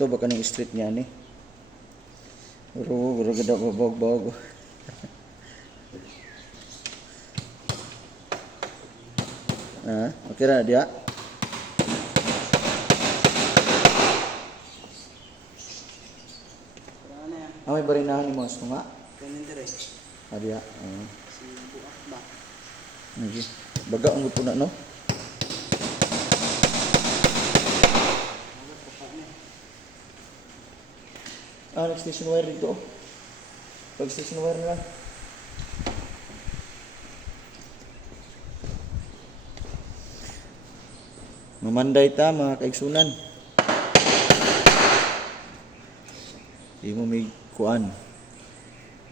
Ito baka ng street niya ni. Bro gada babog. Okay na dia. May barinahan ni Mos nga. Kanin dire. Dia. Si buak ba. Okay. Baga ang puna no. Next station wire dito. Pag station wire na lang. Mamanday ta mga kaigsunan. Imo may kuan.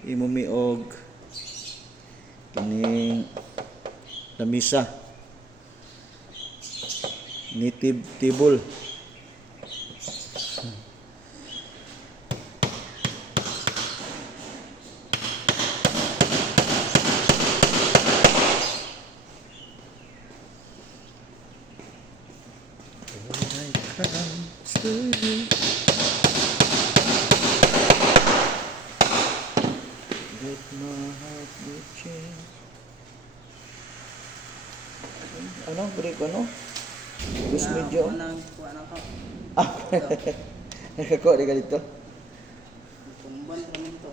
Imo may og kining lamisa. Native table. Ano? Break ano? Gusto medyo? Kuha na ka. Nakakuha di ka dito? Tumban kami ito.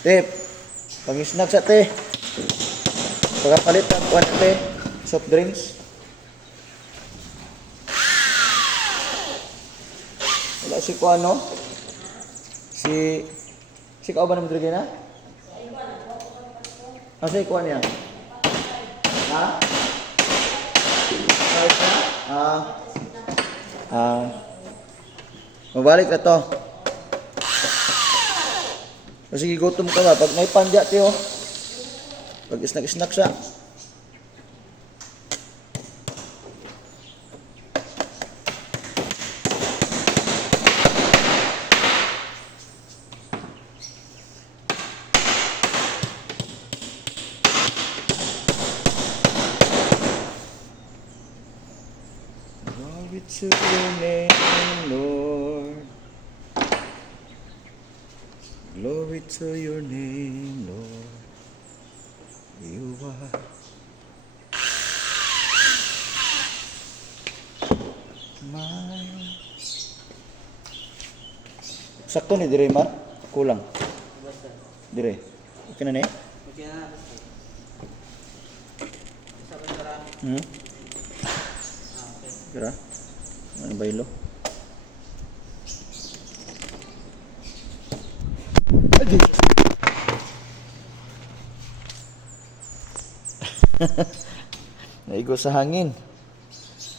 Tip, pang-snack sa te. Pagkapalit ang kuwan na te, soft drinks. Wala si kuwan no? Si kauban na madrigay na? Si kuwan niya? Ha? Kahit na? Mabalik na to. Kasi gutom ka ba? Pag may panja tiyo, pag snack siya. Glory to your name, Lord. Glory to your name, Lord. You are mine. Sakto ni dire Mar? Kulang. Basta. Dire. Okay na ni? Okay na. Isa ba tara? Okay. Kira? Ano baylo? Naigo sa hangin.